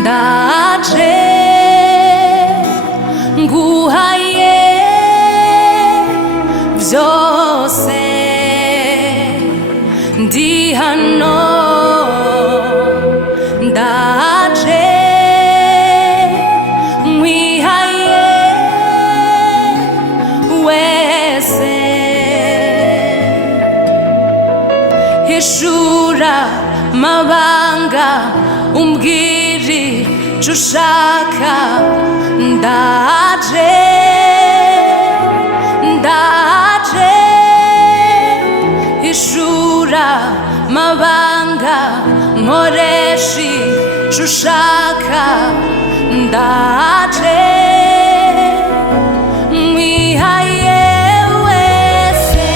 ndaje nguhaye byose ndi hano ndaje nkwihaye wese hishura mabanga umbwiri icyo ushaka ndaje ndaje hishura mabanga nkoresha icyo ushaka ndaje nkwihaye wese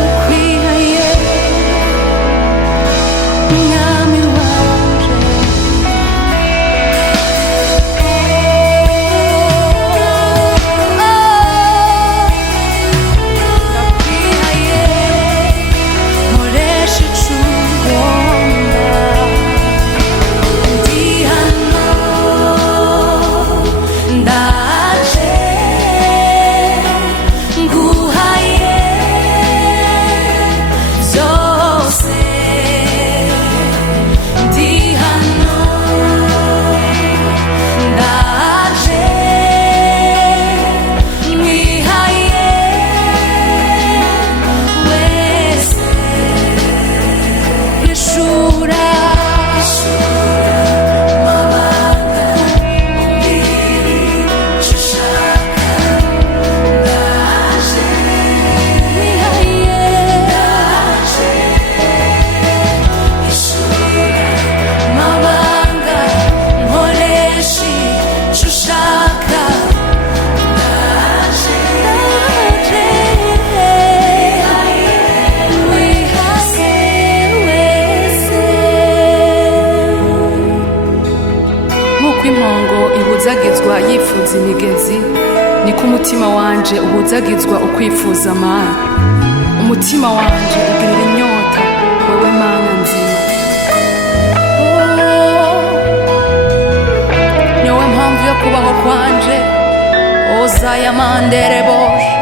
nkwihaye mwami wanje ndakwihaye nkoresha icyo ugomba ndi hano ndaje nguhaye byose ndi hano ndaje nkwihaye wese hishura mabanga umbwire icyo ushaka ndaje nkwihaye ndaje hishura mabanga nkoresha icyo ushaka ndaje nkwihaye wese nk'uko impongo ihuzagizwa yifuza imigezi niko umutima wanje uhuzagizwa ukwifuza amara umutima wanje ugirira inyota wewe mana nzima niwowe mpamvu yo kubaho kwanje ozaya mandere boshe